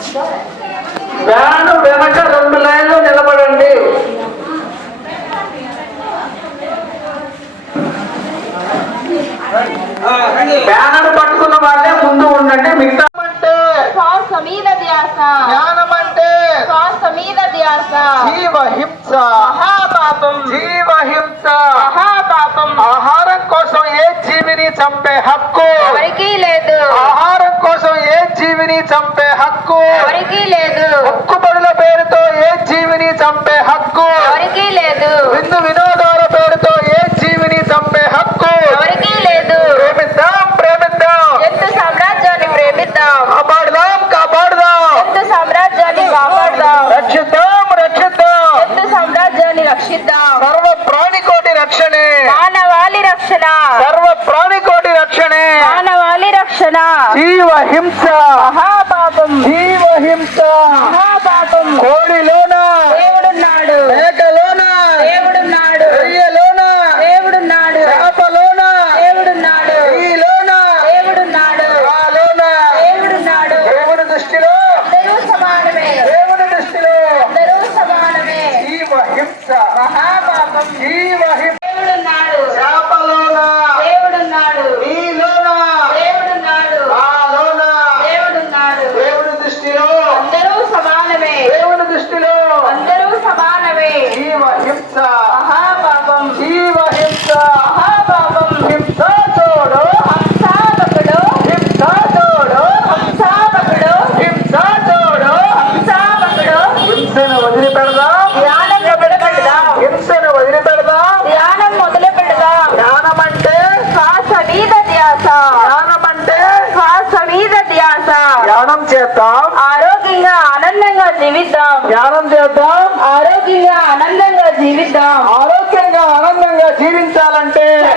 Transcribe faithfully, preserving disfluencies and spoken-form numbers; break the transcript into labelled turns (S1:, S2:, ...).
S1: Van వెనక రెండు లైన్లు నిలబడండి. బ్యానర్ పట్టుకున్న వాళ్ళే ముందు ఉండండి. మిగతా అంటే
S2: శ్వాస మీద ధ్యాస,
S1: జ్ఞానం అంటే
S2: శ్వాస మీద ధ్యాస,
S1: జీవహింస
S2: మహాపాపం,
S1: జీవహింస
S2: మహాపాపం.
S1: ఆహారం కోసం ఏ జీవిని చంపే హక్కు
S2: ఎవరికీ లేదు,
S1: ఆహారం కోసం ఏ జీవిని చంపే హక్కు
S2: ఎవరికీ లేదు,
S1: మొక్కుబడుల పేరుతో ఏ జీవిని చంపే హక్కు
S2: ఎవరికీ లేదు,
S1: విందు వినోదాల పేరుతో ఏ జీవిని చంపే హక్కు
S2: ఎవరికీ లేదు.
S1: ప్రేమిద్దాం ప్రేమిద్దాం
S2: జంతు సామ్రాజ్యాన్ని ప్రేమిద్దాం,
S1: కాపాడుదాం కాపాడుదాం
S2: జంతు సామ్రాజ్యాన్ని కాపాడుదాం,
S1: రక్షిద్దాం రక్షిద్దాం
S2: జంతు సామ్రాజ్యాన్ని రక్షిద్దాం.
S1: సర్వ ప్రాణికోటి రక్షణే,
S2: మానవాళి రక్షణ,
S1: సర్వ ప్రాణికోటి రక్షణే,
S2: మానవాళి రక్షణ.
S1: జీవహింస
S2: మహాపాపం,
S1: జీవహింస
S2: మహాపాపం.
S1: కోడిలోన
S2: దేవుడున్నాడు,
S1: మేకలోన
S2: దేవుడున్నాడు,
S1: రొయ్యలోన
S2: దేవుడున్నాడు,
S1: చేపలోన
S2: దేవుడున్నాడు,
S1: ఈలోన
S2: దేవుడున్నాడు,
S1: ఆలోన
S2: దేవుడున్నాడు.
S1: దేవుని దృష్టిలో
S2: అందరూ సమానమే,
S1: దేవుని దృష్టిలో
S2: అందరూ సమానమే.
S1: జీవహింస
S2: మహాపాపం.
S1: జీవహింస
S2: దేవుడున్నాడు,
S1: చేపలోన
S2: దేవుడున్నాడు,
S1: ఈలోన
S2: దేవుడున్నాడు,
S1: ఆలోన
S2: దేవుడున్నాడు.
S1: దేవుని దృష్టిలో
S2: అందరూ సమానమే,
S1: దేవుని దృష్టిలో
S2: అందరూ సమానమే.
S1: జీవహింస
S2: మహాపాపం,
S1: జీవహింస
S2: మహాపాపం.
S1: హింస చూడు
S2: హంసాపకుడు,
S1: హింస చూడు
S2: హంసాపకుడు,
S1: హింస చూడు
S2: హంసాపకుడు.
S1: హింసను వదిలిపెడదాం,
S2: ధ్యానం మొదలు పెడదాం,
S1: హింసను వదిలిపెడదాం.
S2: ధ్యానం మొదలు పెడదాం.
S1: జ్ఞానం అంటే
S2: శ్వాస మీద ధ్యాస,
S1: జ్ఞానం అంటే
S2: శ్వాస మీద ధ్యాస.
S1: ధ్యానం చేద్దాం,
S2: ఆరోగ్యంగా ఆనందంగా జీవిద్దాం,
S1: ధ్యానం చేద్దాం.
S2: ఆరోగ్యంగా ఆనందంగా జీవిద్దాం.
S1: ఆరోగ్యంగా ఆనందంగా జీవించాలంటే